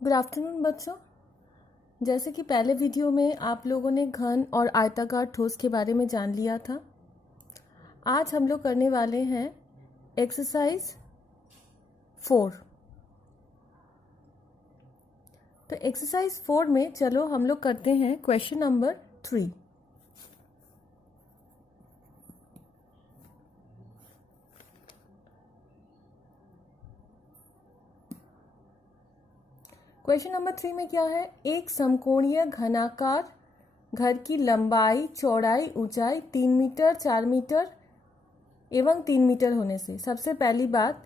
Good afternoon बच्चों। जैसे कि पहले वीडियो में आप लोगों ने घन और आयताकार ठोस के बारे में जान लिया था। आज हम लोग करने वाले हैं एक्सरसाइज 4। तो एक्सरसाइज 4 में चलो हम लोग करते हैं क्वेश्चन नंबर 3। क्वेश्चन नंबर 3 में क्या है? एक समकोणीय घनाकार घर की लंबाई, चौड़ाई, ऊंचाई 3 मीटर, 4 मीटर एवं 3 मीटर होने से। सबसे पहली बात,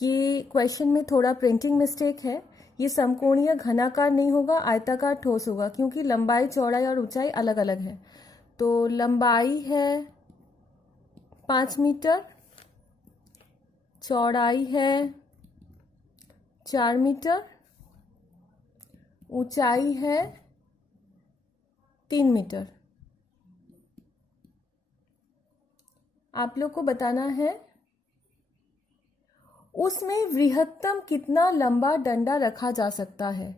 ये क्वेश्चन में थोड़ा प्रिंटिंग मिस्टेक है। ये समकोणीय घनाकार नहीं होगा, आयताकार ठोस होगा, क्योंकि लंबाई, चौड़ाई और ऊंचाई अलग अलग है। तो लंबाई है 5 मीटर, चौड़ाई है 4 मीटर, ऊंचाई है 3 मीटर। आप लोग को बताना है उसमें वृहत्तम कितना लंबा डंडा रखा जा सकता है।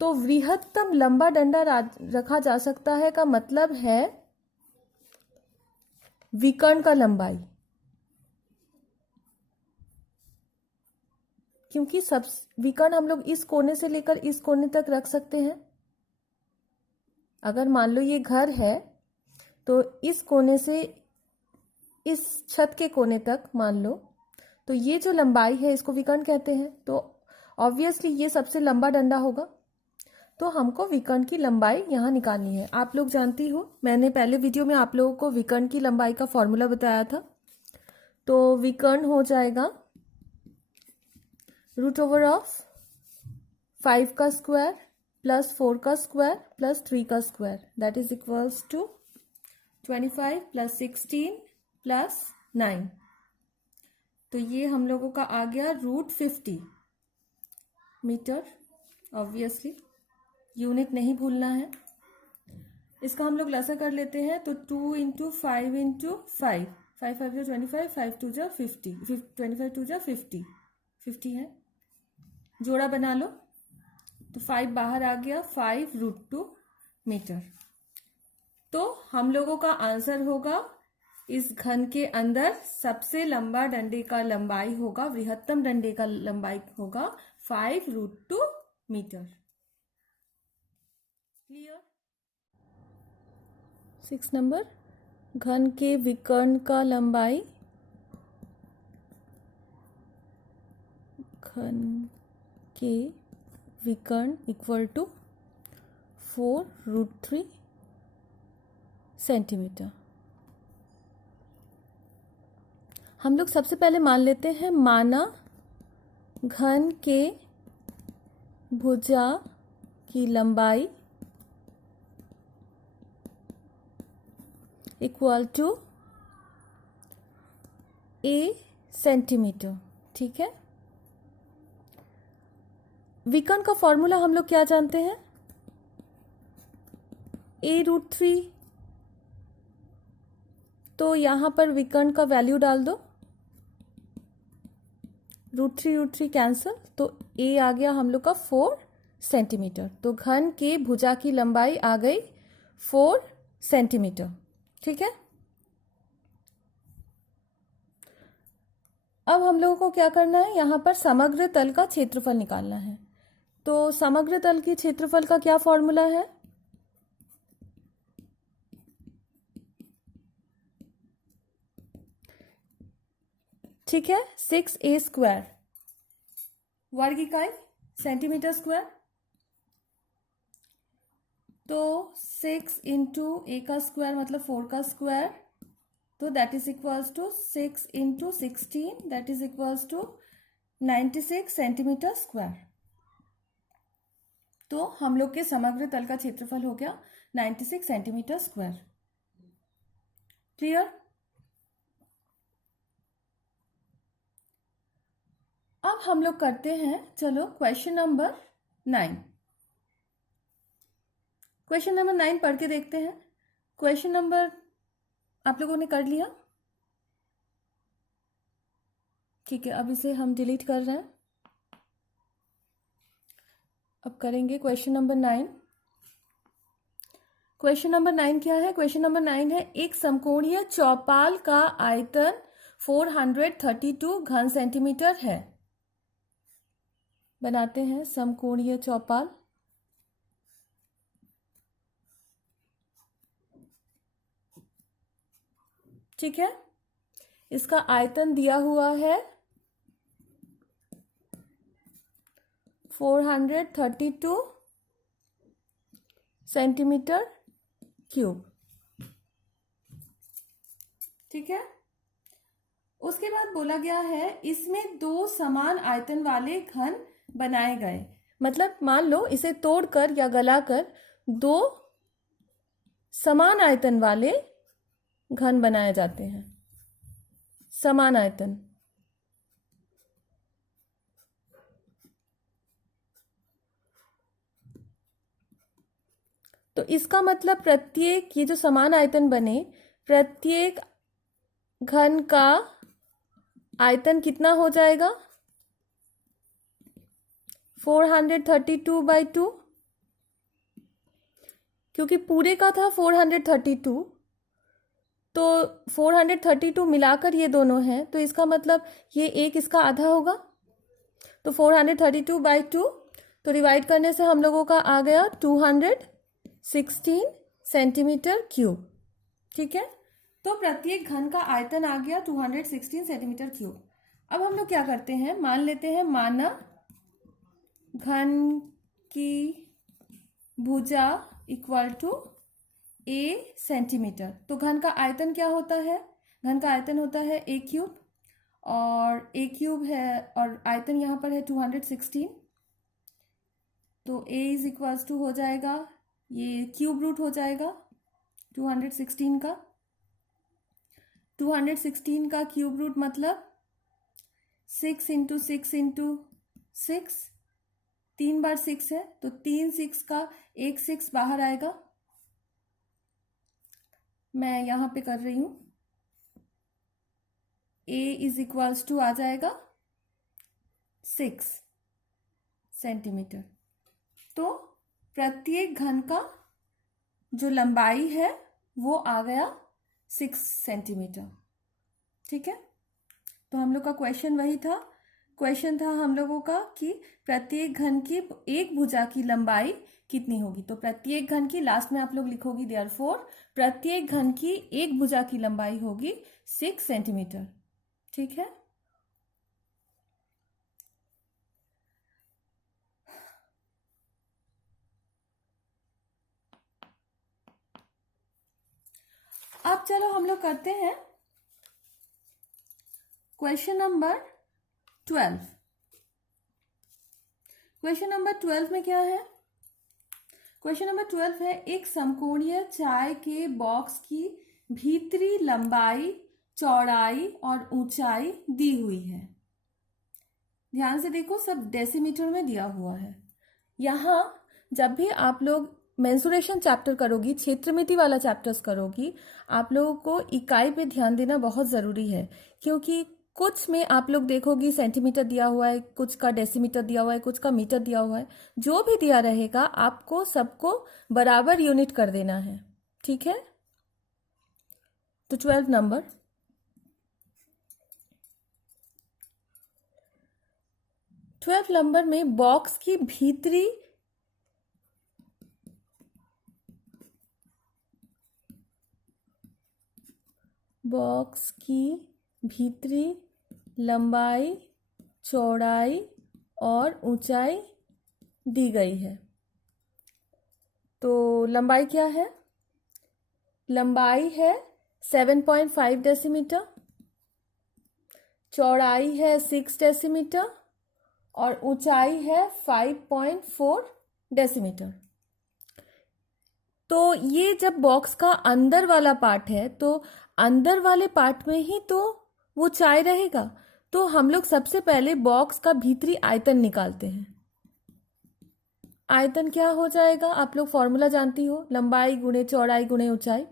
तो वृहत्तम लंबा डंडा रखा जा सकता है का मतलब है विकर्ण का लंबाई, क्योंकि सब विकर्ण हम लोग इस कोने से लेकर इस कोने तक रख सकते हैं। अगर मान लो ये घर है तो इस कोने से इस छत के कोने तक मान लो, तो ये जो लंबाई है इसको विकर्ण कहते हैं। तो ऑब्वियसली ये सबसे लंबा डंडा होगा। तो हमको विकर्ण की लंबाई यहाँ निकालनी है। आप लोग जानती हो, मैंने पहले वीडियो में आप लोगों को विकर्ण की लंबाई का फॉर्मूला बताया था। तो विकर्ण हो जाएगा √5 का स्क्वायर प्लस 4 का स्क्वायर प्लस 3 का square, that is equals to 25 plus 16 plus 9। तो ये हम लोगों का आ गया √50 मीटर। ऑब्वियसली यूनिट नहीं भूलना है। इसका हम लोग लसा कर लेते हैं। तो 2 × 5 × 5, 5 5 जो 25, 5 2 जो 50, 25 2 जो 50, 50 है। जोड़ा बना लो तो 5 बाहर आ गया, 5 √2 मीटर। तो हम लोगों का आंसर होगा इस घन के अंदर सबसे लंबा डंडे का लंबाई होगा, वृहत्तम डंडे का लंबाई होगा 5 √2 मीटर। क्लियर? 6 नंबर, घन के विकर्ण का लंबाई, घन के विकर्ण इक्वल टू 4√3 सेंटीमीटर। हम लोग सबसे पहले मान लेते हैं, माना घन के भुजा की लंबाई इक्वल टू a सेंटीमीटर। ठीक है। विकर्ण का फॉर्मूला हम लोग क्या जानते हैं? a√3। तो यहां पर विकर्ण का वैल्यू डाल दो, √3 कैंसिल, तो a आ गया हम लोग का 4 सेंटीमीटर। तो घन के भुजा की लंबाई आ गई 4 सेंटीमीटर। ठीक है। अब हम लोगों को क्या करना है, यहां पर समग्र तल का क्षेत्रफल निकालना है। तो समग्र तल के क्षेत्रफल का क्या फॉर्मूला है? ठीक है, 6a², वर्ग इकाई सेंटीमीटर स्क्वायर। तो 6 × a का स्क्वायर मतलब 4 का स्क्वायर, तो that is equals to 6 × 16, that is equals to 96 centimetre square. तो हम लोग के समग्र तल का क्षेत्रफल हो गया 96 सेंटीमीटर स्क्वायर। क्लियर? अब हम लोग करते हैं, चलो क्वेश्चन नंबर 9। क्वेश्चन नंबर 9 पढ़ के देखते हैं। क्वेश्चन नंबर आप लोगों ने कर लिया? ठीक है, अब इसे हम डिलीट कर रहे हैं। अब करेंगे क्वेश्चन नंबर 9। क्वेश्चन नंबर 9 क्या है? क्वेश्चन नंबर 9 है एक समकोणीय चौपाल का आयतन 432 घन सेंटीमीटर है। बनाते हैं समकोणीय चौपाल। ठीक है, इसका आयतन दिया हुआ है 432 सेंटीमीटर क्यूब। ठीक है, उसके बाद बोला गया है इसमें दो समान आयतन वाले घन बनाए गए। मतलब मान लो इसे तोड़कर या गलाकर दो समान आयतन वाले घन बनाए जाते हैं। समान आयतन, तो इसका मतलब प्रत्येक ये जो समान आयतन बने, प्रत्येक घन का आयतन कितना हो जाएगा? 432/2, क्योंकि पूरे का था 432, तो 432 मिलाकर ये दोनों हैं, तो इसका मतलब ये एक इसका आधा होगा। तो 432/2 तो डिवाइड करने से हम लोगों का आ गया 216 सेंटीमीटर क्यूब। ठीक है, तो प्रत्येक घन का आयतन आ गया 216 सेंटीमीटर क्यूब। अब हम लोग क्या करते हैं, मान लेते हैं माना घन की भुजा इक्वल टू ए सेंटीमीटर। तो घन का आयतन क्या होता है? घन का आयतन होता है ए क्यूब, और ए क्यूब है और आयतन यहाँ पर है 216, तो ए इज इक्वल्स टू हो जाएगा, ये क्यूब रूट हो जाएगा 216 का। 216 का क्यूब रूट मतलब 6 इंटू 6 इंटू 6, 3 बार 6 है, तो 3 6 का एक 6 बाहर आएगा। मैं यहां पे कर रही हूं, a इज इक्वल्स टू आ जाएगा 6 सेंटीमीटर। तो प्रत्येक घन का जो लंबाई है वो आ गया 6 सेंटीमीटर। ठीक है, तो हम लोग का क्वेश्चन वही था। क्वेश्चन था हम लोगों का कि प्रत्येक घन की एक भुजा की लंबाई कितनी होगी। तो प्रत्येक घन की, लास्ट में आप लोग लिखोगी देयरफॉर प्रत्येक घन की एक भुजा की लंबाई होगी 6 सेंटीमीटर। ठीक है, अब चलो हम लोग करते हैं क्वेश्चन नंबर 12। क्वेश्चन नंबर 12 में क्या है? क्वेश्चन नंबर 12 है एक समकोणीय चाय के बॉक्स की भीतरी लंबाई, चौड़ाई और ऊंचाई दी हुई है। ध्यान से देखो, सब डेसीमीटर में दिया हुआ है। यहाँ जब भी आप लोग मेंसुरेशन चैप्टर करोगी, क्षेत्रमिति वाला चैप्टर्स करोगी, आप लोगों को इकाई पे ध्यान देना बहुत ज़रूरी है, क्योंकि कुछ में आप लोग देखोगी सेंटीमीटर दिया हुआ है, कुछ का डेसीमीटर दिया हुआ है, कुछ का मीटर दिया हुआ है। जो भी दिया रहेगा आपको सबको बराबर यूनिट कर देना है। ठीक है, तो 12 नंबर, में बॉक्स की भीतरी लंबाई, चौड़ाई और ऊंचाई दी गई है। तो लंबाई क्या है? लंबाई है 7.5 डेसीमीटर, चौड़ाई है 6 डेसीमीटर और ऊंचाई है 5.4 डेसीमीटर। तो ये जब बॉक्स का अंदर वाला पार्ट है, तो अंदर वाले पार्ट में ही तो वो चाय रहेगा। तो हम लोग सबसे पहले बॉक्स का भीतरी आयतन निकालते हैं। आयतन क्या हो जाएगा? आप लोग फॉर्मूला जानती हो, लंबाई गुणे चौड़ाई गुणे ऊंचाई।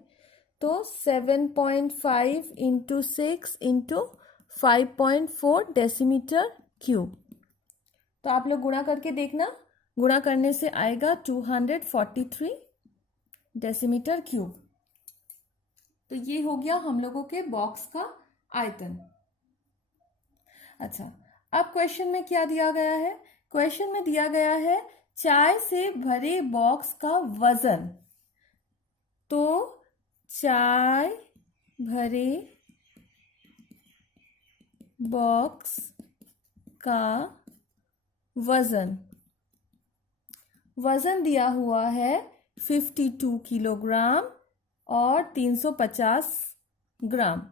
तो 7.5 इंटू 6 इंटू 5.4 डेसीमीटर क्यूब। तो आप लोग गुणा करके देखना, गुणा करने से आएगा 243 डेसीमीटर क्यूब। तो ये हो गया हम लोगों के बॉक्स का आयतन। अच्छा, अब क्वेश्चन में क्या दिया गया है? क्वेश्चन में दिया गया है चाय से भरे बॉक्स का वजन। तो चाय भरे बॉक्स का वजन दिया हुआ है 52 किलोग्राम और 350 ग्राम।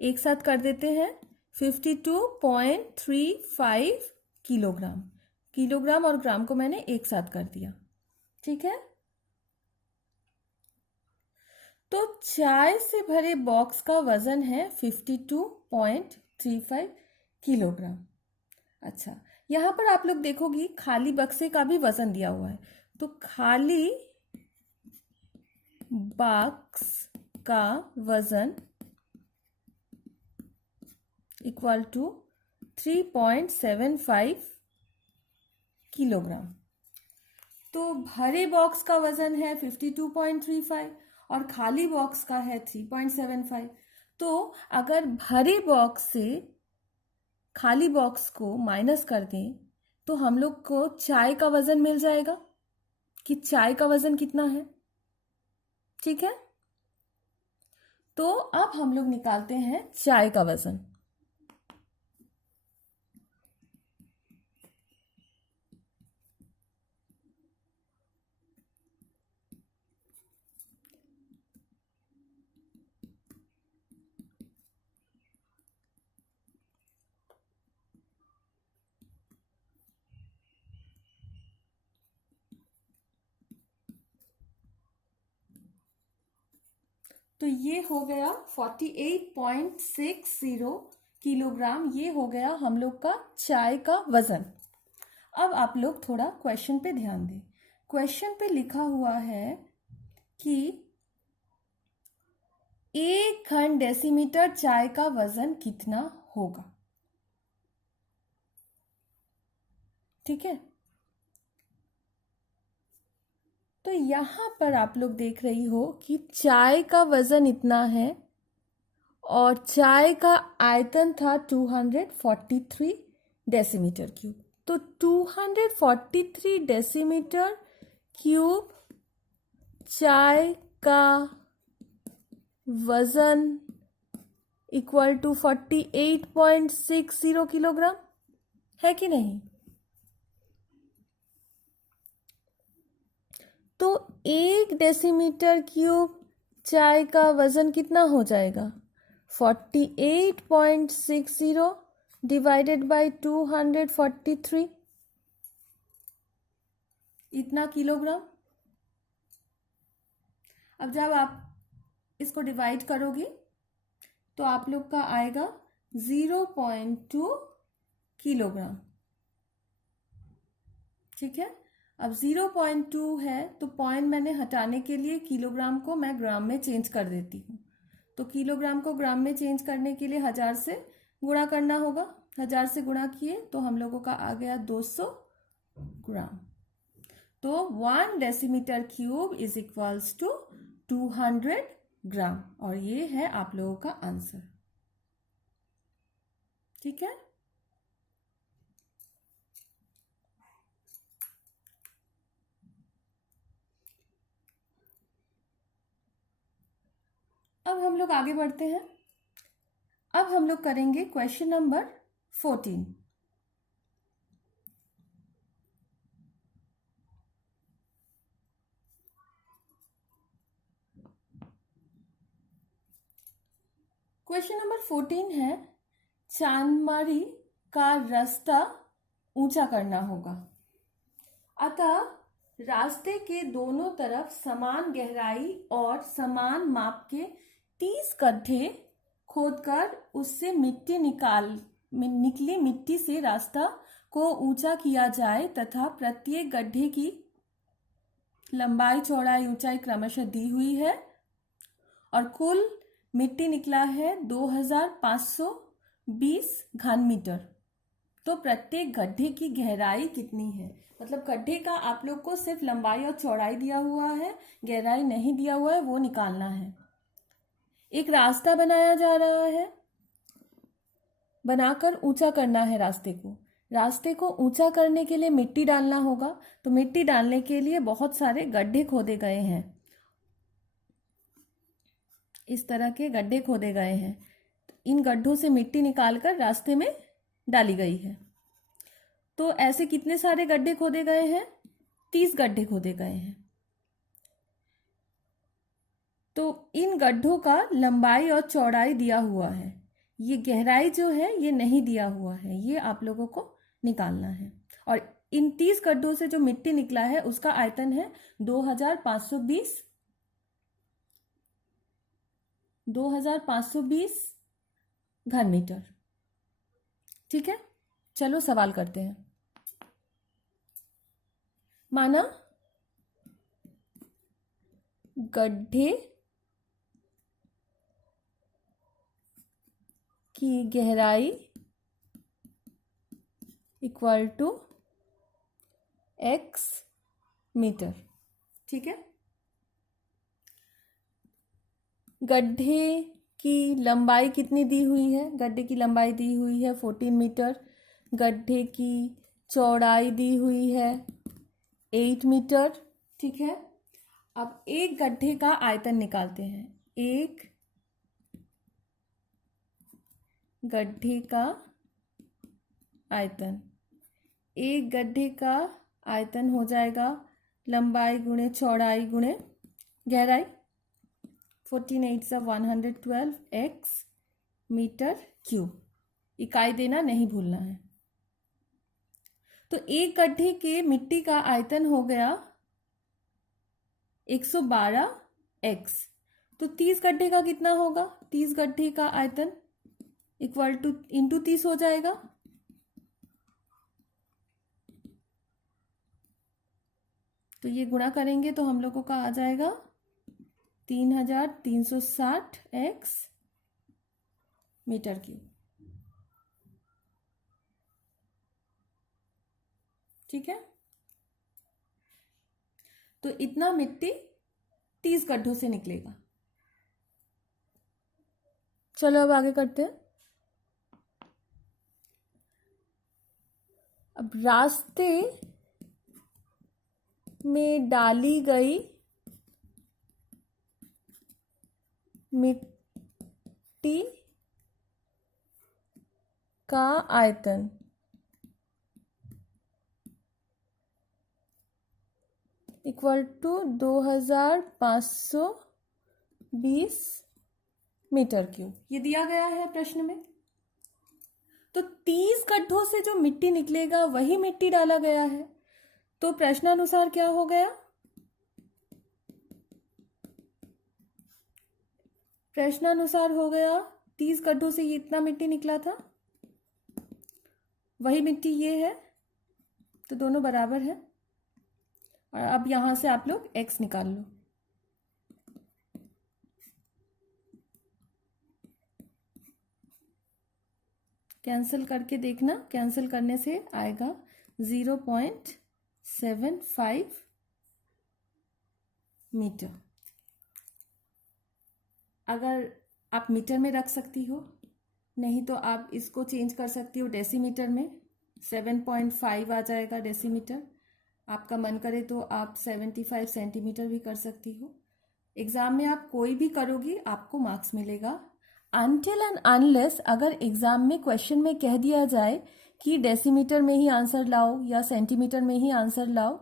एक साथ कर देते हैं, 52.35 किलोग्राम। किलोग्राम और ग्राम को मैंने एक साथ कर दिया, ठीक है। तो चाय से भरे बॉक्स का वजन है 52.35 किलोग्राम। अच्छा, यहाँ पर आप लोग देखोगी खाली बक्से का भी वजन दिया हुआ है। तो खाली बॉक्स का वजन इक्वल टू 3.75 किलोग्राम। तो भरे बॉक्स का वजन है 52.35 और खाली बॉक्स का है 3.75। तो अगर भरे बॉक्स से खाली बॉक्स को माइनस कर दें तो हम लोग को चाय का वजन मिल जाएगा कि चाय का वजन कितना है, ठीक है। तो अब हम लोग निकालते हैं चाय का वजन। तो ये हो गया 48.60 किलोग्राम। ये हो गया हम लोग का चाय का वजन। अब आप लोग थोड़ा क्वेश्चन पे ध्यान दें। क्वेश्चन पे लिखा हुआ है कि 1 घन डेसीमीटर चाय का वजन कितना होगा, ठीक है। तो यहां पर आप लोग देख रही हो कि चाय का वजन इतना है और चाय का आयतन था 243 डेसीमीटर क्यूब। तो 243 डेसीमीटर क्यूब चाय का वजन इक्वल टू 48.60 किलोग्राम है कि नहीं। तो 1 डेसीमीटर क्यूब चाय का वजन कितना हो जाएगा? 48.60 डिवाइडेड बाय 243, इतना किलोग्राम। अब जब आप इसको डिवाइड करोगे तो आप लोग का आएगा 0.2 किलोग्राम, ठीक है। अब 0.2 है तो पॉइंट मैंने हटाने के लिए किलोग्राम को मैं ग्राम में चेंज कर देती हूँ। तो किलोग्राम को ग्राम में चेंज करने के लिए 1000 से गुणा करना होगा। 1000 से गुणा किए तो हम लोगों का आ गया 200 ग्राम। तो 1 decimetre cube is equals to 200 gram और ये है आप लोगों का आंसर, ठीक है। अब हम लोग आगे बढ़ते हैं। अब हम लोग करेंगे क्वेश्चन नंबर 14। क्वेश्चन नंबर 14 है चांदमारी का रास्ता ऊंचा करना होगा। अतः रास्ते के दोनों तरफ समान गहराई और समान माप के 30 गड्ढे खोदकर उससे निकली मिट्टी से रास्ता को ऊंचा किया जाए तथा प्रत्येक गड्ढे की लंबाई चौड़ाई ऊंचाई क्रमशः दी हुई है और कुल मिट्टी निकला है 2520 घन मीटर। तो प्रत्येक गड्ढे की गहराई कितनी है, मतलब गड्ढे का आप लोग को सिर्फ लंबाई और चौड़ाई दिया हुआ है, गहराई नहीं दिया हुआ है, वो निकालना है। एक रास्ता बनाया जा रहा है, बनाकर ऊंचा करना है रास्ते को। रास्ते को ऊंचा करने के लिए मिट्टी डालना होगा, तो मिट्टी डालने के लिए बहुत सारे गड्ढे खोदे गए हैं, इस तरह के गड्ढे खोदे गए हैं। इन गड्ढों से मिट्टी निकालकर रास्ते में डाली गई है। तो ऐसे कितने सारे गड्ढे खोदे गए हैं? 30 गड्ढे खोदे गए हैं। तो इन गड्ढों का लंबाई और चौड़ाई दिया हुआ है, ये गहराई जो है ये नहीं दिया हुआ है, ये आप लोगों को निकालना है। और इन 30 गड्ढों से जो मिट्टी निकला है उसका आयतन है 2520 घन मीटर। ठीक है, चलो सवाल करते हैं। माना गड्ढे की गहराई इक्वल टू x मीटर। ठीक है, गड्ढे की लंबाई कितनी दी हुई है? गड्ढे की लंबाई दी हुई है 14 मीटर। गड्ढे की चौड़ाई दी हुई है 8 मीटर। ठीक है, अब एक गड्ढे का आयतन निकालते हैं। एक गड्ढे का आयतन, एक गड्ढे का आयतन हो जाएगा लंबाई गुणे चौड़ाई गुणे गहराई। 14 8 से 112 x मीटर क्यूब। इकाई देना नहीं भूलना है। तो एक गड्ढे के मिट्टी का आयतन हो गया 112 x। तो 30 गड्ढे का कितना होगा? 30 गड्ढे का आयतन इक्वल टू इंटू 30 हो जाएगा। तो ये गुणा करेंगे तो हम लोगों का आ जाएगा 3360 x मीटर क्यूब। ठीक है, तो इतना मिट्टी 30 गड्ढों से निकलेगा। चलो अब आगे करते हैं। अब रास्ते में डाली गई मिट्टी का आयतन इक्वल टू 2520 मीटर क्यूब। ये दिया गया है प्रश्न में। तो 30 गड्ढों से जो मिट्टी निकलेगा वही मिट्टी डाला गया है। तो प्रश्नानुसार क्या हो गया? प्रश्नानुसार हो गया 30 गड्ढों से ये इतना मिट्टी निकला था, वही मिट्टी ये है, तो दोनों बराबर है। और अब यहां से आप लोग x निकाल लो। कैंसिल करके देखना, कैंसिल करने से आएगा 0.75 मीटर। अगर आप मीटर में रख सकती हो, नहीं तो आप इसको चेंज कर सकती हो डेसीमीटर में। 7.5 आ जाएगा डेसीमीटर। आपका मन करे तो आप 75 सेंटीमीटर भी कर सकती हो। एग्ज़ाम में आप कोई भी करोगी आपको मार्क्स मिलेगा। अनटिल एंड अनलेस अगर एग्ज़ाम में क्वेश्चन में कह दिया जाए कि डेसीमीटर में ही आंसर लाओ या सेंटीमीटर में ही आंसर लाओ,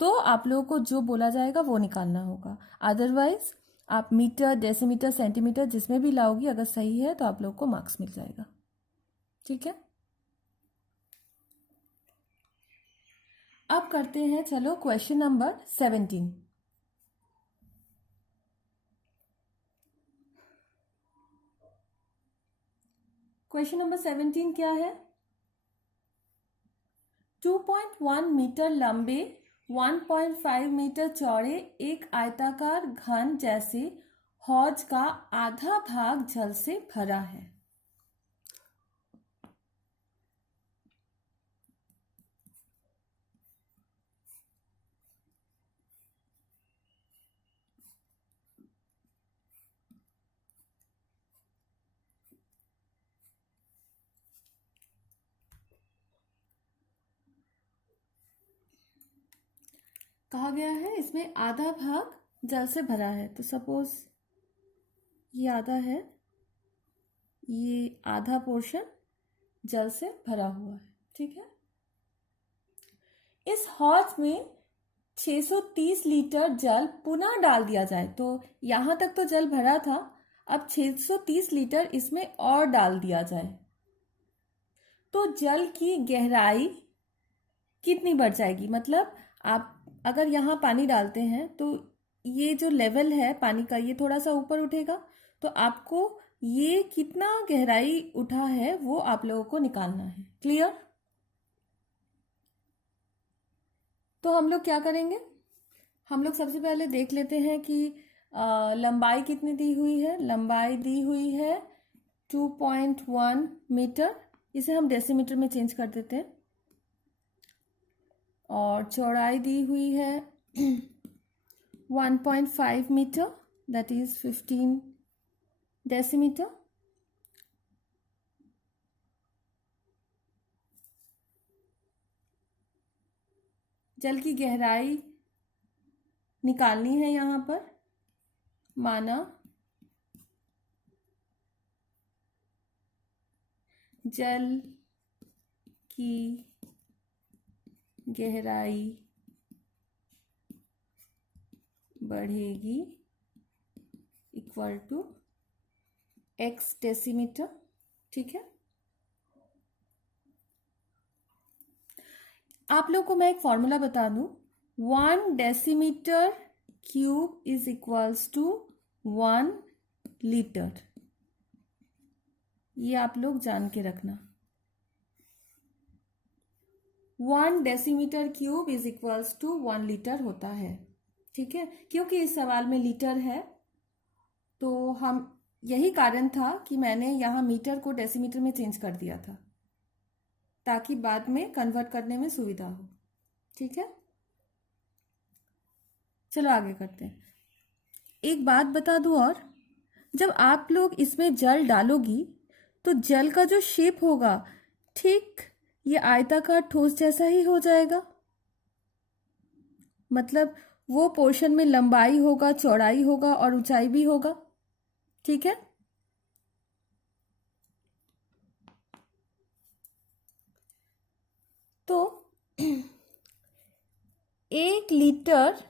तो आप लोगों को जो बोला जाएगा वो निकालना होगा। अदरवाइज आप मीटर, डेसीमीटर, सेंटीमीटर जिसमें भी लाओगी, अगर सही है तो आप लोगों को मार्क्स मिल जाएगा। ठीक है, अब करते हैं चलो क्वेश्चन नंबर 17। क्वेश्चन नंबर 17 क्या है? 2.1 मीटर लंबे 1.5 मीटर चौड़े एक आयताकार घन जैसे हौज का आधा भाग जल से भरा है। कहा गया है इसमें आधा भाग जल से भरा है, तो सपोज ये आधा है, ये आधा पोर्शन जल से भरा हुआ है, ठीक है। इस हौज में 630 लीटर जल पुनः डाल दिया जाए, तो यहां तक तो जल भरा था, अब 630 लीटर इसमें और डाल दिया जाए, तो जल की गहराई कितनी बढ़ जाएगी। मतलब आप अगर यहाँ पानी डालते हैं तो ये जो लेवल है पानी का ये थोड़ा सा ऊपर उठेगा, तो आपको ये कितना गहराई उठा है वो आप लोगों को निकालना है। क्लियर? तो हम लोग क्या करेंगे, हम लोग सबसे पहले देख लेते हैं कि लंबाई कितनी दी हुई है। लंबाई दी हुई है 2.1 मीटर, इसे हम डेसीमीटर में चेंज कर देते हैं। और चौड़ाई दी हुई है 1.5 मीटर, दैट इज 15 डेसीमीटर। जल की गहराई निकालनी है यहाँ पर, माना जल की गहराई बढ़ेगी इक्वल टू x डेसीमीटर, ठीक है। आप लोग को मैं एक फॉर्मूला बता दूं, 1 decimetre cube is equals to 1 litre, ये आप लोग जान के रखना। 1 decimetre cube is equals to 1 litre होता है, ठीक है। क्योंकि इस सवाल में लीटर है, तो हम यही कारण था कि मैंने यहाँ मीटर को डेसीमीटर में चेंज कर दिया था, ताकि बाद में कन्वर्ट करने में सुविधा हो, ठीक है। चलो आगे करते हैं। एक बात बता दूं और, जब आप लोग इसमें जल डालोगी तो जल का जो शेप होगा ठीक ये आयताकार ठोस जैसा ही हो जाएगा। मतलब वो पोर्शन में लंबाई होगा, चौड़ाई होगा और ऊंचाई भी होगा, ठीक है। तो 1 litre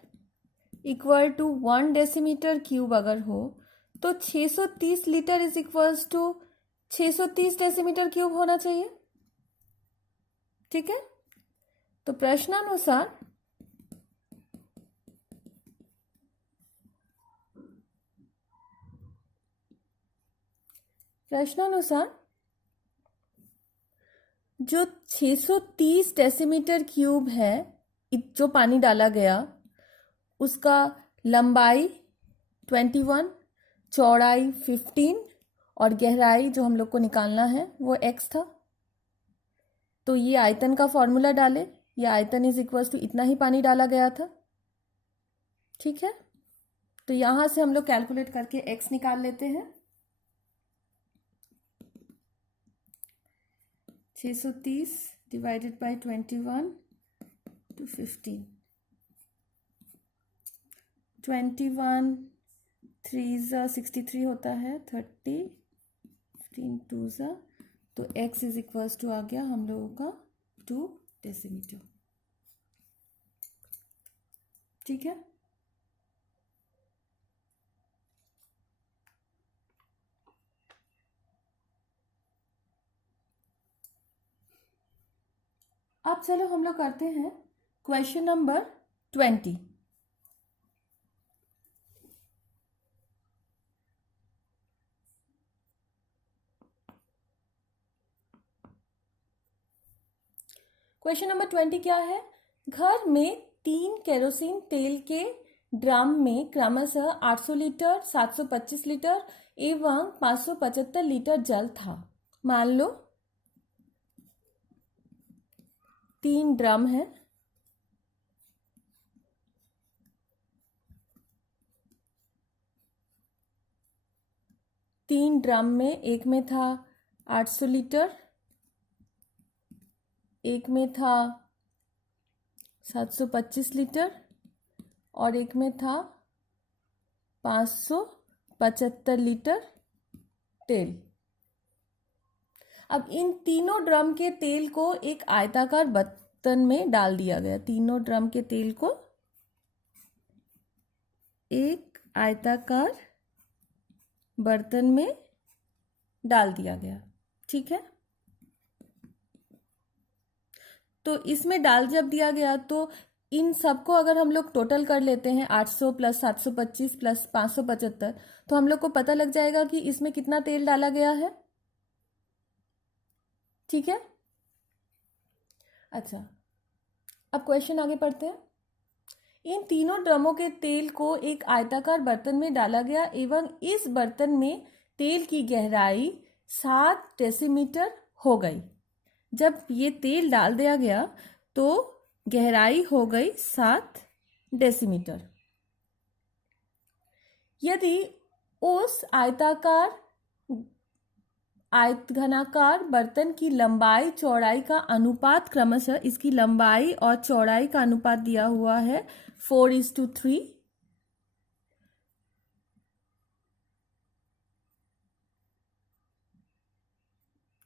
equal to 1 decimetre cube अगर हो तो 630 litre is equals to 630 decimetre cube होना चाहिए, ठीक है। तो प्रश्नानुसार जो 630 डेसीमीटर क्यूब है जो पानी डाला गया, उसका लंबाई 21, चौड़ाई 15 और गहराई जो हम लोग को निकालना है वो x था। तो ये आयतन का फॉर्मूला डाले, ये आयतन इज इक्वल्स टू इतना ही पानी डाला गया था, ठीक है। तो यहां से हम लोग कैलकुलेट करके x निकाल लेते हैं। 630 डिवाइडेड बाई 21 to 15, 21 3 63 होता है, 30 15 2 तो x इज इक्वल्स टू आ गया हम लोगों का 2 डेसीमीटर, ठीक है। अब चलो हम लोग करते हैं क्वेश्चन नंबर 20। क्वेश्चन नंबर 20 क्या है, घर में 3 केरोसिन तेल के ड्रम में क्रमशः 800 लीटर, 725 लीटर एवं 575 लीटर जल था। मान लो 3 ड्रम है, तीन ड्रम में एक में था 800 लीटर, एक में था 725 लीटर और एक में था 575 लीटर तेल। अब इन तीनों ड्रम के तेल को एक आयताकार बर्तन में डाल दिया गया। तीनों ड्रम के तेल को एक आयताकार बर्तन में डाल दिया गया। ठीक है, तो इसमें डाल जब दिया गया तो इन सबको अगर हम लोग टोटल कर लेते हैं 800 प्लस 725 प्लस 575, तो हम लोग को पता लग जाएगा कि इसमें कितना तेल डाला गया है। ठीक है, अच्छा अब क्वेश्चन आगे पढ़ते हैं। इन तीनों ड्रमों के तेल को एक आयताकार बर्तन में डाला गया एवं इस बर्तन में तेल की गहराई 7 डेसीमीटर हो गई। जब ये तेल डाल दिया गया तो गहराई हो गई 7 डेसीमीटर। यदि उस घनाकार बर्तन की लंबाई चौड़ाई का अनुपात क्रमशः, इसकी लंबाई और चौड़ाई का अनुपात दिया हुआ है 4:3,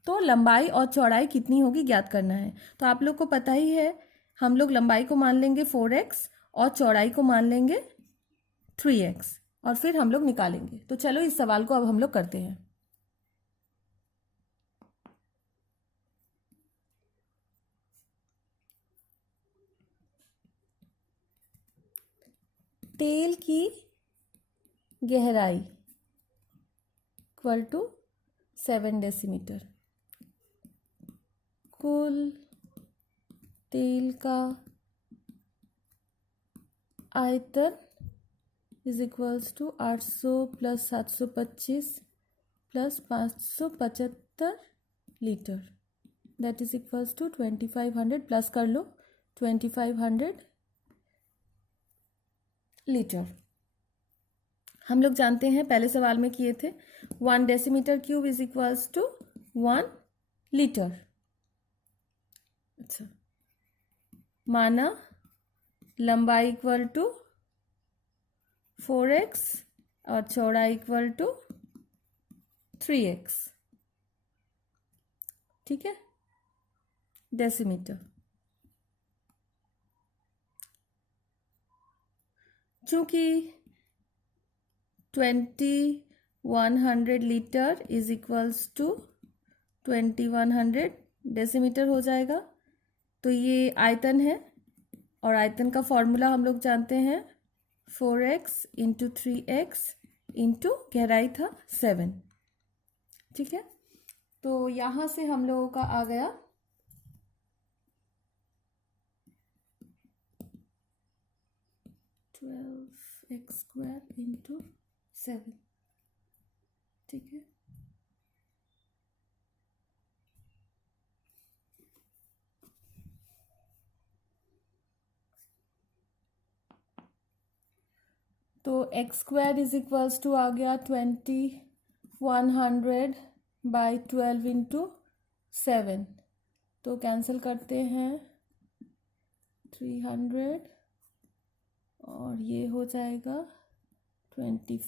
तो लंबाई और चौड़ाई कितनी होगी ज्ञात करना है। तो आप लोग को पता ही है, हम लोग लंबाई को मान लेंगे 4x और चौड़ाई को मान लेंगे 3x और फिर हम लोग निकालेंगे। तो चलो इस सवाल को अब हम लोग करते हैं। तेल की गहराई इक्वल टू 7 डेसीमीटर। कुल तेल का आयतन is equals to 800 plus 725 plus 575 litre, that is equals to 2500 plus कर लो 2500 लीटर। हम लोग जानते हैं, पहले सवाल में किए थे, 1 decimetre cube is equals to 1 litre. अच्छा, माना लंबाई इक्वल टू 4x और चौड़ाई इक्वल टू 3x। ठीक है, डेसीमीटर। चूंकि 2100 litre is equals to 2100 decimetre हो जाएगा। तो ये आयतन है और आयतन का फॉर्मूला हम लोग जानते हैं 4x इंटू 3x इंटू गहराई था 7। ठीक है, तो यहाँ से हम लोगों का आ गया 12x स्क्वायर इंटू 7। ठीक है, तो x square is equals to आ गया 2100 बाई 12 इंटू 7। तो कैंसिल करते हैं 300 और ये हो जाएगा 25।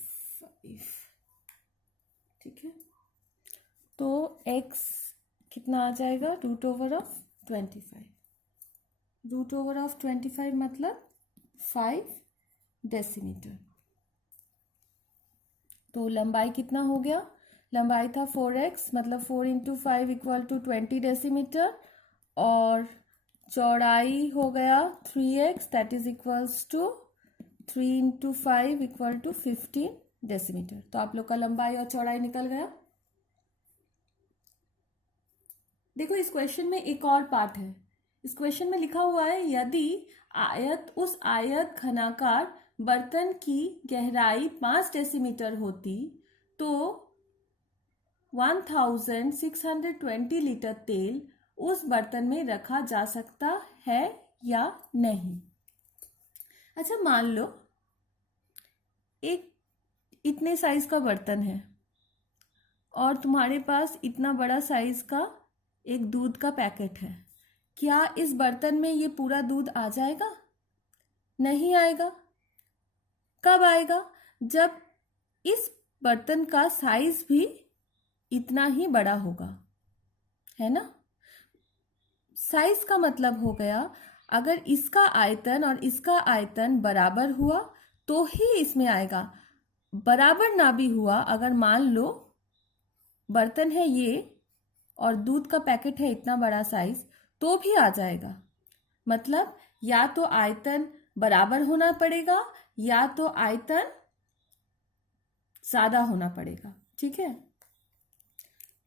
ठीक है, तो x कितना आ जाएगा, root over of 25। Root over of 25 मतलब 5 डेसीमीटर। तो लंबाई कितना हो गया, लंबाई था 4x मतलब 4 इंटू 5 इक्वल टू 20 डेसीमीटर और चौड़ाई हो गया 3x that is equals to 3 into 5 equal to 15 decimetre. तो आप लोग का लंबाई और चौड़ाई निकल गया। देखो इस क्वेश्चन में एक और पार्ट है। इस क्वेश्चन में लिखा हुआ है यदि उस आयत घनाकार बर्तन की गहराई 5 डेसीमीटर होती तो 1620 लीटर तेल उस बर्तन में रखा जा सकता है या नहीं। अच्छा, मान लो एक इतने साइज का बर्तन है और तुम्हारे पास इतना बड़ा साइज का एक दूध का पैकेट है। क्या इस बर्तन में ये पूरा दूध आ जाएगा? नहीं आएगा। कब आएगा? जब इस बर्तन का साइज भी इतना ही बड़ा होगा, है ना। साइज का मतलब हो गया, अगर इसका आयतन और इसका आयतन बराबर हुआ तो ही इसमें आएगा। बराबर ना भी हुआ, अगर मान लो बर्तन है ये और दूध का पैकेट है इतना बड़ा साइज, तो भी आ जाएगा। मतलब या तो आयतन बराबर होना पड़ेगा या तो आयतन ज्यादा होना पड़ेगा, ठीक है।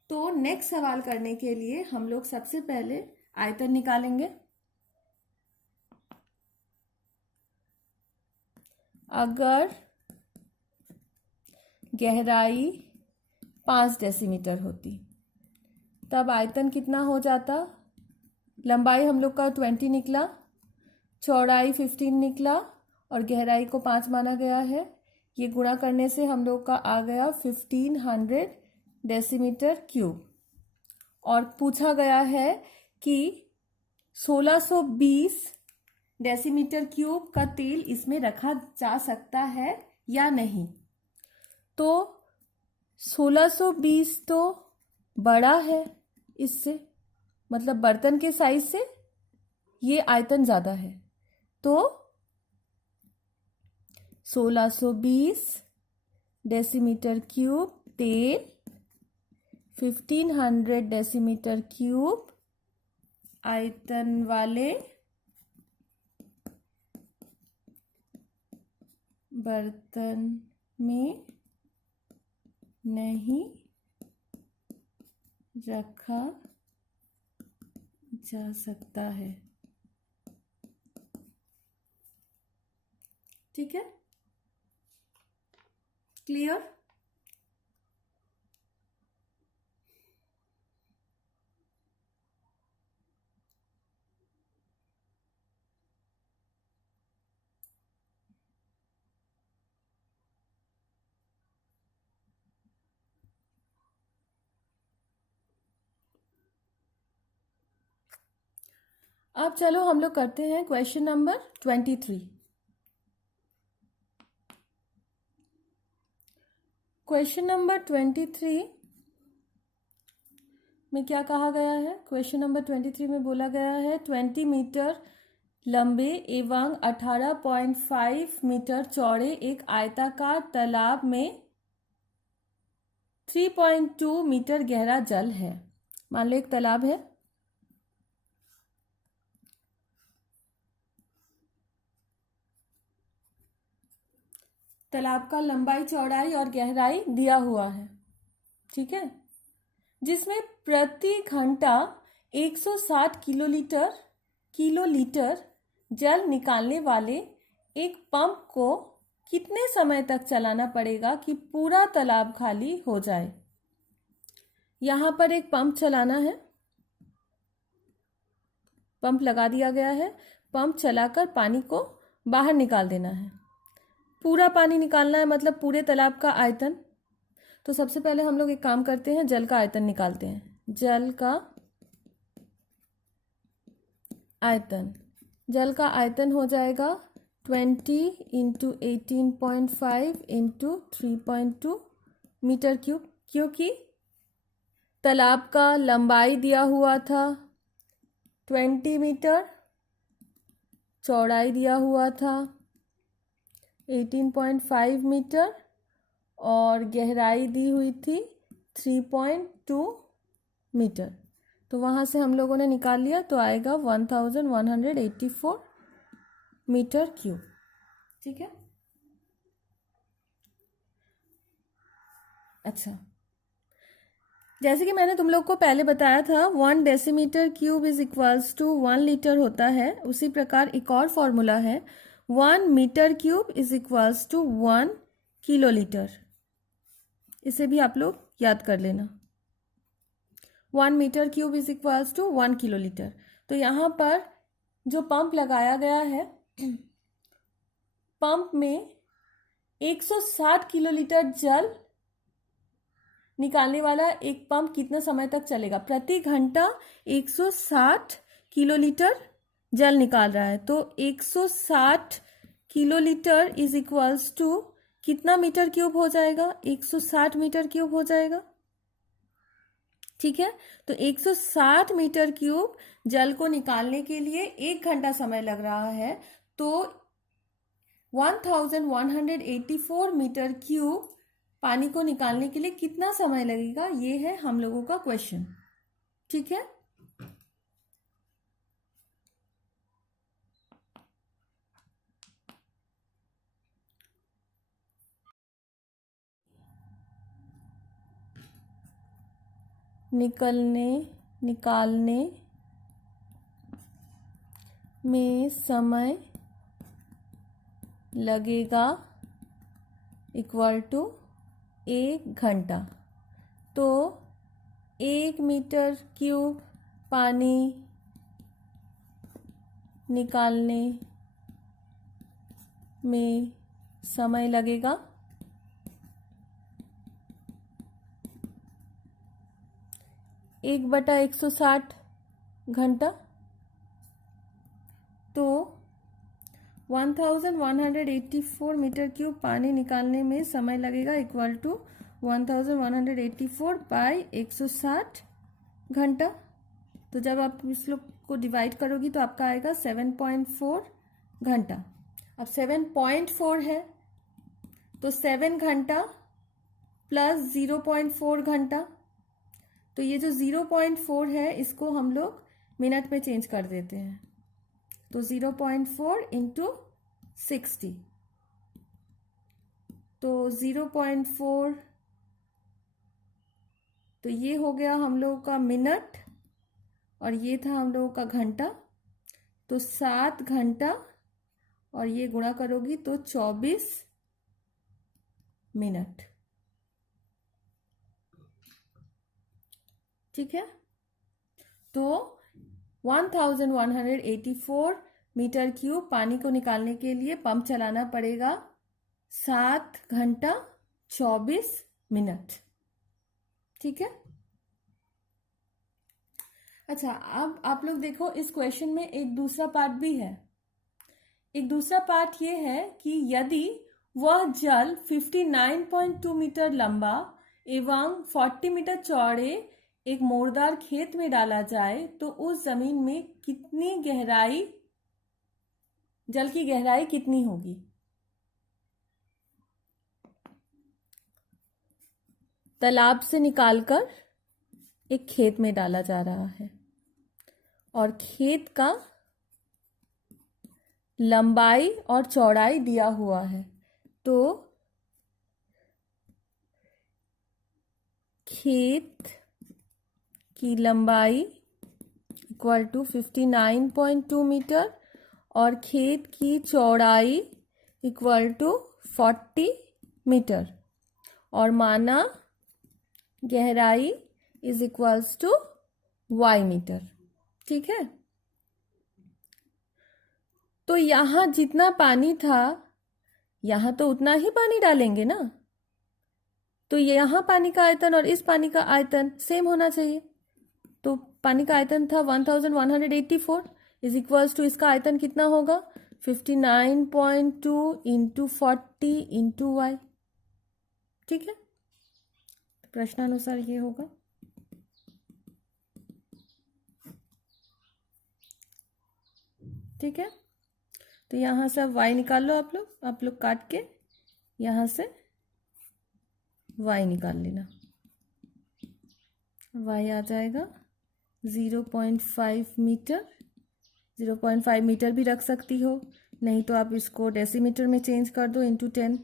तो नेक्स्ट सवाल करने के लिए हम लोग सबसे पहले आयतन निकालेंगे। अगर गहराई 5 डेसीमीटर होती तब आयतन कितना हो जाता? लंबाई हम लोग का 20 निकला, चौड़ाई 15 निकला और गहराई को 5 माना गया है। ये गुणा करने से हम लोग का आ गया 1500 डेसीमीटर क्यूब। और पूछा गया है कि 1620 डेसीमीटर क्यूब का तेल इसमें रखा जा सकता है या नहीं। तो 1620 तो बड़ा है इससे, मतलब बर्तन के साइज से ये आयतन ज्यादा है। तो 1620 डेसीमीटर क्यूब तेल 1500 डेसीमीटर क्यूब आयतन वाले बर्तन में नहीं रखा जा सकता है, ठीक है। क्लियर? अब चलो हम लोग करते हैं क्वेश्चन नंबर 23। क्वेश्चन नंबर 23 में क्या कहा गया है? क्वेश्चन नंबर 23 में बोला गया है 20 मीटर लंबे एवं 18.5 मीटर चौड़े एक आयताकार तालाब में 3.2 मीटर गहरा जल है। मान लो एक तालाब है, तालाब का लंबाई चौड़ाई और गहराई दिया हुआ है, ठीक है, जिसमें प्रति घंटा 160 किलोलीटर जल निकालने वाले एक पंप को कितने समय तक चलाना पड़ेगा कि पूरा तालाब खाली हो जाए। यहाँ पर एक पंप चलाना है, पंप लगा दिया गया है, पंप चलाकर पानी को बाहर निकाल देना है। पूरा पानी निकालना है, मतलब पूरे तालाब का आयतन। तो सबसे पहले हम लोग एक काम करते हैं, जल का आयतन निकालते हैं। जल का आयतन हो जाएगा 20 इंटू 18.5 इंटू 3.2 मीटर क्यूब, क्योंकि तालाब का लंबाई दिया हुआ था 20 मीटर, चौड़ाई दिया हुआ था 18.5 मीटर और गहराई दी हुई थी 3.2 मीटर। तो वहाँ से हम लोगों ने निकाल लिया, तो आएगा 1184 मीटर क्यूब, ठीक है। अच्छा, जैसे कि मैंने तुम लोग को पहले बताया था 1 decimetre cube is equals to 1 litre होता है, उसी प्रकार एक और फॉर्मूला है 1 metre cube is equals to 1 kilolitre. इसे भी आप लोग याद कर लेना। 1 metre cube is equals to 1 kilolitre. तो यहाँ पर जो पंप लगाया गया है, पंप में 160 किलोलीटर जल निकालने वाला एक पंप कितना समय तक चलेगा? प्रति घंटा 160 किलोलीटर जल निकाल रहा है, तो 160 किलोलीटर इज इक्वल्स टू कितना मीटर क्यूब हो जाएगा? 160 मीटर क्यूब हो जाएगा। ठीक है, तो 160 मीटर क्यूब जल को निकालने के लिए 1 घंटा समय लग रहा है, तो 1184 मीटर क्यूब पानी को निकालने के लिए कितना समय लगेगा, ये है हम लोगों का क्वेश्चन। ठीक है, निकालने में समय लगेगा इक्वल टू 1 घंटा। तो 1 मीटर क्यूब पानी निकालने में समय लगेगा 1/160 घंटा। तो 1184 मीटर क्यूब पानी निकालने में समय लगेगा इक्वल टू 1184 बाई 160 घंटा। तो जब आप इस लोग को डिवाइड करोगी तो आपका आएगा 7.4 घंटा। अब 7.4 है तो 7 घंटा प्लस 0.4 घंटा, तो ये जो 0.4 है इसको हम लोग मिनट में चेंज कर देते हैं। तो 0.4 इंटू 60, तो 0.4, तो ये हो गया हम लोगों का मिनट और ये था हम लोगों का घंटा। तो 7 घंटा और ये गुणा करोगी तो 24 मिनट। ठीक है, तो 1184 मीटर क्यूब पानी को निकालने के लिए पंप चलाना पड़ेगा 7 घंटा 24 मिनट। ठीक है, अच्छा अब आप लोग देखो इस क्वेश्चन में एक दूसरा पार्ट भी है। एक दूसरा पार्ट ये है कि यदि वह जल 59.2 मीटर लंबा एवं 40 मीटर चौड़े एक मोरदार खेत में डाला जाए तो उस जमीन में कितनी गहराई, जल की गहराई कितनी होगी? तालाब से निकालकर एक खेत में डाला जा रहा है और खेत का लंबाई और चौड़ाई दिया हुआ है। तो खेत की लंबाई इक्वल टू 59.2 मीटर और खेत की चौड़ाई इक्वल टू 40 मीटर और माना गहराई is equals to y metre. ठीक है, तो यहां जितना पानी था यहां तो उतना ही पानी डालेंगे ना, तो यहाँ पानी का आयतन और इस पानी का आयतन सेम होना चाहिए। तो पानी का आयतन था 1184 इज इक्वल्स टू इसका आयतन कितना होगा 59.2 इंटू 40 इंटू वाई। ठीक है, प्रश्नानुसार ये होगा। ठीक है, तो यहाँ से अब y निकाल लो आप लोग काट के यहाँ से y निकाल लेना। y आ जाएगा 0.5 मीटर। 0.5 मीटर भी रख सकती हो, नहीं तो आप इसको डेसीमीटर में चेंज कर दो इंटू 10,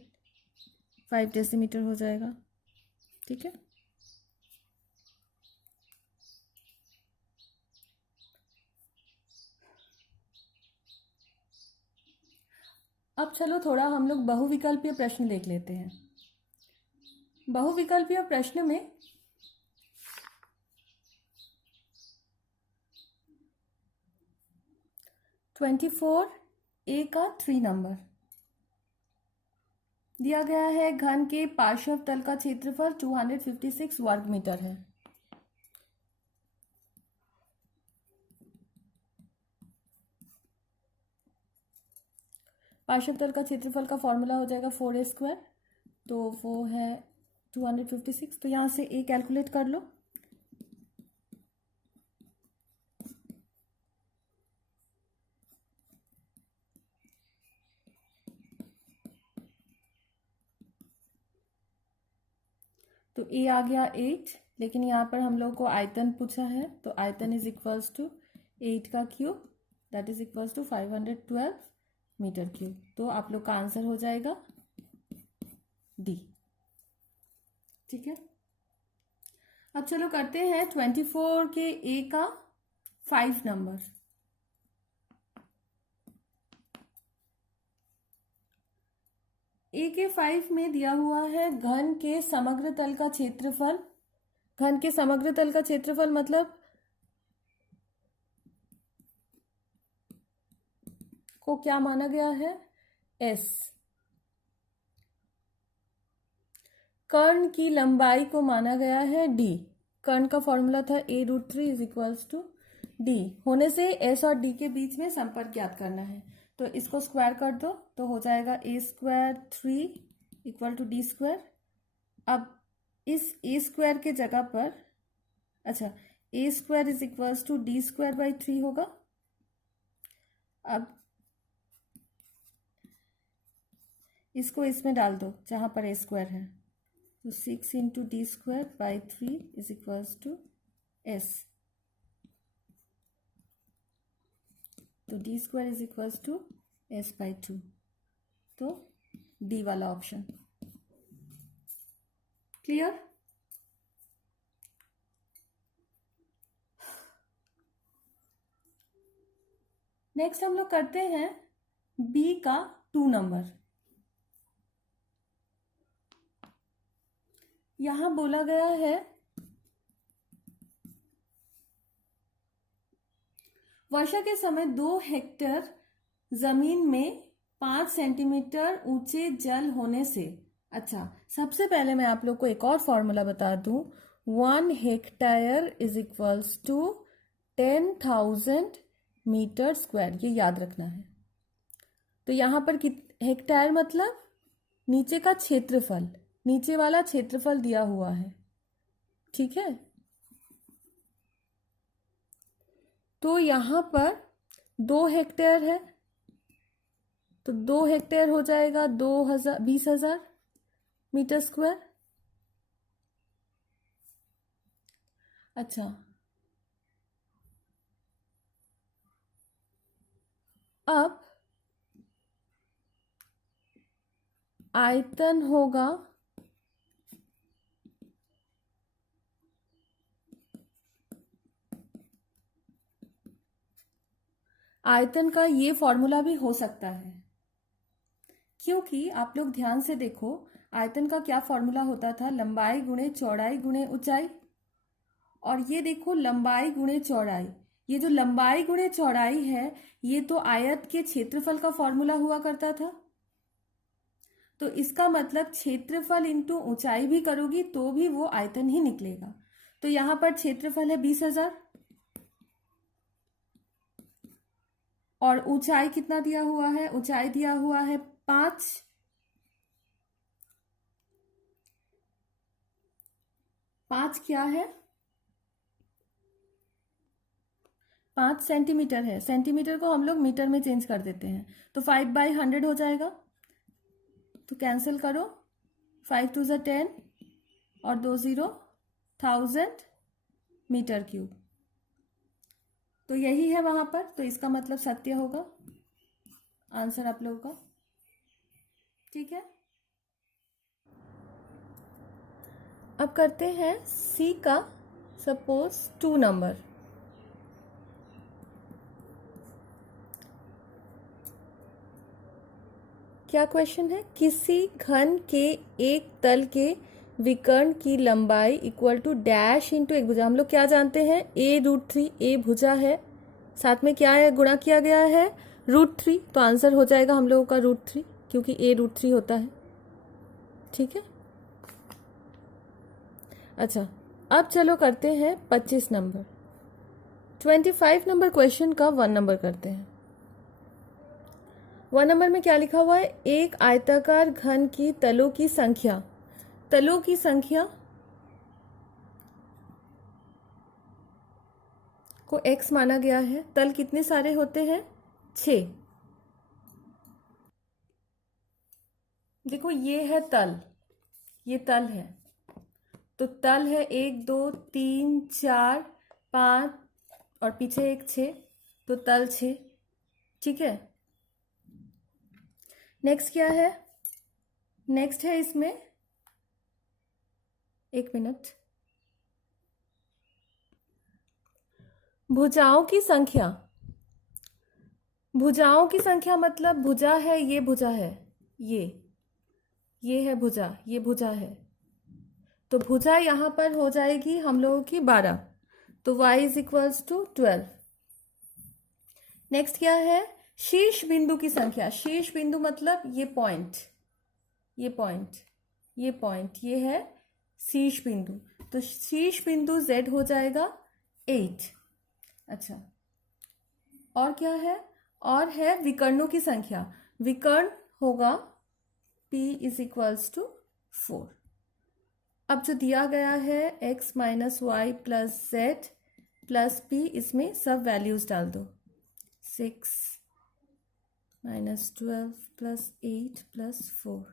5 डेसीमीटर हो जाएगा। ठीक है, अब चलो थोड़ा हम लोग बहुविकल्पीय प्रश्न देख लेते हैं। बहुविकल्पीय प्रश्न में A का 3 नंबर दिया गया है। घन के पार्श्व तल का क्षेत्रफल 256 वर्ग मीटर है। पार्श्व तल का क्षेत्रफल का फॉर्मूला हो जाएगा 4a², तो वो है 256। तो यहाँ से a कैलकुलेट कर लो। तो a आ गया 8, लेकिन यहाँ पर हम लोग को आयतन पूछा है, तो आयतन इज इक्वल्स टू 8 का cube, that is equals to 512 metre cube. तो आप लोग का आंसर हो जाएगा डी। ठीक है, अब चलो करते हैं 24 के ए का 5 नंबर। ए के 5 में दिया हुआ है घन के समग्र तल का क्षेत्रफल। घन के समग्र तल का क्षेत्रफल मतलब को क्या माना गया है, एस। कर्ण की लंबाई को माना गया है डी। कर्ण का फॉर्मूला था a√3 is equals to D. होने से एस और डी के बीच में संपर्क ज्ञात करना है, तो इसको स्क्वायर कर दो तो हो जाएगा a² 3 इक्वल टू d²। अब इस a² के जगह पर, अच्छा, a² is equals to d²/3 होगा। अब इसको इसमें डाल दो जहां पर a² है, तो 6 into d²/3 is equals to s। तो d² is equals to s/2। तो डी वाला ऑप्शन क्लियर। नेक्स्ट हम लोग करते हैं बी का 2 नंबर। यहां बोला गया है वर्षा के समय 2 हेक्टेयर जमीन में 5 सेंटीमीटर ऊंचे जल होने से, अच्छा सबसे पहले मैं आप लोग को एक और फॉर्मूला बता दूं, 1 hectare is equals to 10,000 metre square, ये याद रखना है। तो यहां पर हेक्टेयर मतलब नीचे का क्षेत्रफल, नीचे वाला क्षेत्रफल दिया हुआ है, ठीक है। तो यहां पर 2 हेक्टेयर है, तो 2 हेक्टेयर हो जाएगा 20,000 मीटर स्क्वायर। अच्छा, अब आयतन होगा आयतन का ये फॉर्मूला भी हो सकता है, क्योंकि आप लोग ध्यान से देखो आयतन का क्या फॉर्मूला होता था, लंबाई गुणे चौड़ाई गुणे ऊंचाई। और ये देखो लंबाई गुणे चौड़ाई, ये जो लंबाई गुणे चौड़ाई है ये तो आयत के क्षेत्रफल का फॉर्मूला हुआ करता था। तो इसका मतलब क्षेत्रफल इंटू ऊंचाई भी करोगी तो भी वो आयतन ही निकलेगा। तो यहां पर क्षेत्रफल है 20,000 और ऊंचाई कितना दिया हुआ है, ऊंचाई दिया हुआ है 5। 5 क्या है, 5 सेंटीमीटर है। सेंटीमीटर को हम लोग मीटर में चेंज कर देते हैं, तो 5/100 हो जाएगा। तो कैंसिल करो, 5 2 ज़ा 10 और 2 0 1000 मीटर क्यूब। तो यही है वहां पर, तो इसका मतलब सत्य होगा आंसर आप लोगों का, ठीक है। अब करते हैं सी का सपोज 2 नंबर। क्या क्वेश्चन है, किसी घन के एक तल के विकर्ण की लंबाई इक्वल टू डैश इंटू एक भुजा। हम लोग क्या जानते हैं, a√3, a भुजा है, साथ में क्या है, गुणा किया गया है √3, तो आंसर हो जाएगा हम लोगों का √3, क्योंकि a√3 होता है, ठीक है। अच्छा, अब चलो करते हैं 25 नंबर। 25 नंबर क्वेश्चन का 1 नंबर करते हैं। 1 नंबर में क्या लिखा हुआ है, एक आयताकार घन की तलों की संख्या, तलों की संख्या को x माना गया है। तल कितने सारे होते हैं, 6। देखो ये है तल, ये तल है, तो तल है 1 2 3 4 5 और पीछे एक 6, तो तल 6। ठीक है, नेक्स्ट क्या है, नेक्स्ट है इसमें, एक मिनट, भुजाओं की संख्या। भुजाओं की संख्या मतलब भुजा है, ये भुजा है, ये है भुजा, ये भुजा है, तो भुजा यहां पर हो जाएगी हम लोगों की 12, तो y is equals to 12। Next क्या है, शीर्ष बिंदु की संख्या। शीर्ष बिंदु मतलब ये पॉइंट, ये पॉइंट, ये पॉइंट, ये है शीर्ष बिंदु, तो शीर्ष बिंदु z हो जाएगा 8। अच्छा, और क्या है, और है विकर्णों की संख्या। विकर्ण होगा p इज इक्वल्स टू 4। अब जो दिया गया है x minus y plus z plus p, इसमें सब वैल्यूज डाल दो। 6 माइनस 12 प्लस 8 प्लस 4,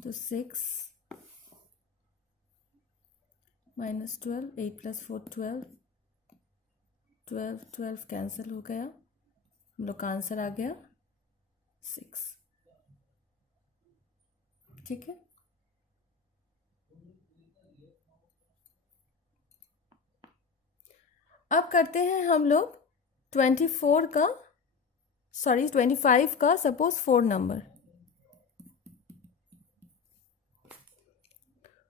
तो 6 माइनस 12, 8 प्लस 4 12, 12 12 कैंसिल हो गया, हम लोग का आंसर आ गया 6। ठीक है, अब करते हैं हम लोग 24 का, सॉरी 25 का सपोज 4 नंबर।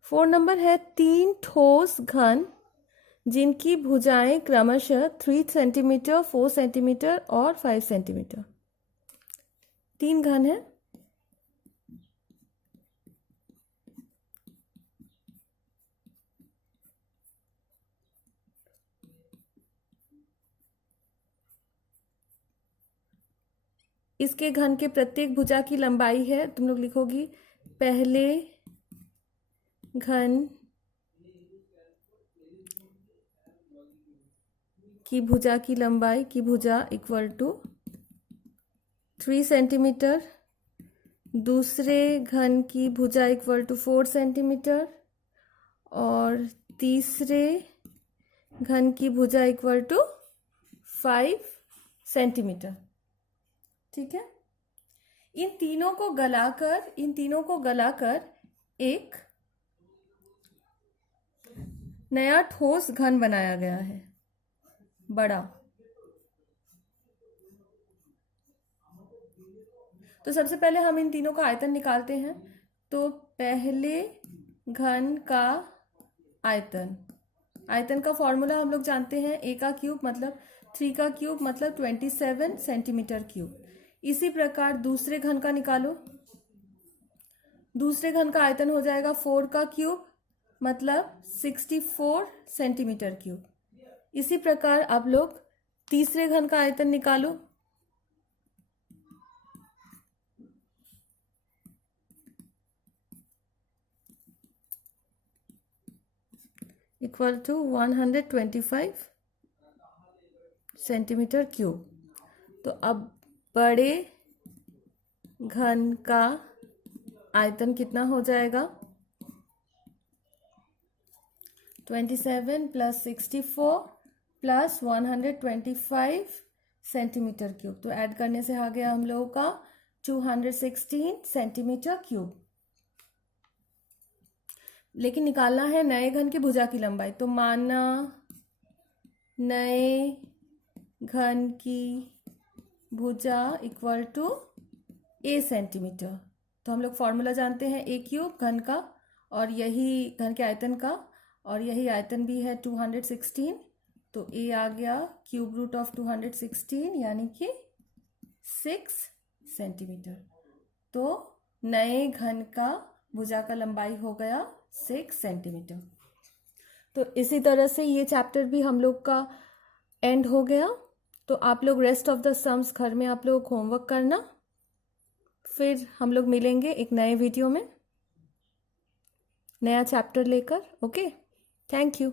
4 नंबर है 3 ठोस घन जिनकी भुजाएं क्रमशः 3 सेंटीमीटर, 4 सेंटीमीटर और 5 सेंटीमीटर। 3 घन है, इसके घन के प्रत्येक भुजा की लंबाई है, तुम लोग लिखोगी पहले घन की भुजा की लंबाई की भुजा इक्वल टू 3 सेंटीमीटर, दूसरे घन की भुजा इक्वल टू 4 सेंटीमीटर और तीसरे घन की भुजा इक्वल टू 5 सेंटीमीटर। ठीक है, इन तीनों को गलाकर एक नया ठोस घन बनाया गया है, बड़ा। तो सबसे पहले हम इन तीनों का आयतन निकालते हैं। तो पहले घन का आयतन, आयतन का फॉर्मूला हम लोग जानते हैं, a का क्यूब मतलब 3 का क्यूब मतलब 27 सेंटीमीटर क्यूब। इसी प्रकार दूसरे घन का निकालो, दूसरे घन का आयतन हो जाएगा 4 का क्यूब मतलब 64 सेंटीमीटर क्यूब। इसी प्रकार आप लोग तीसरे घन का आयतन निकालो, इक्वल टू 125 सेंटीमीटर क्यूब। तो अब बड़े घन का आयतन कितना हो जाएगा, 27 प्लस 64 प्लस 125 सेंटीमीटर क्यूब। तो ऐड करने से आ गया हम लोगों का 216 सेंटीमीटर क्यूब। लेकिन निकालना है नए घन की भुजा की लंबाई, तो माना नए घन की भुजा इक्वल टू a सेंटीमीटर। तो हम लोग फॉर्मूला जानते हैं a क्यूब घन का, और यही घन के आयतन का, और यही आयतन भी है 216, तो a आ गया क्यूब रूट ऑफ 216 यानी कि 6 सेंटीमीटर। तो नए घन का भुजा का लंबाई हो गया 6 सेंटीमीटर। तो इसी तरह से ये चैप्टर भी हम लोग का एंड हो गया। तो आप लोग रेस्ट ऑफ द सम्स घर में आप लोग होमवर्क करना। फिर हम लोग मिलेंगे एक नए वीडियो में, नया चैप्टर लेकर। Okay, thank you.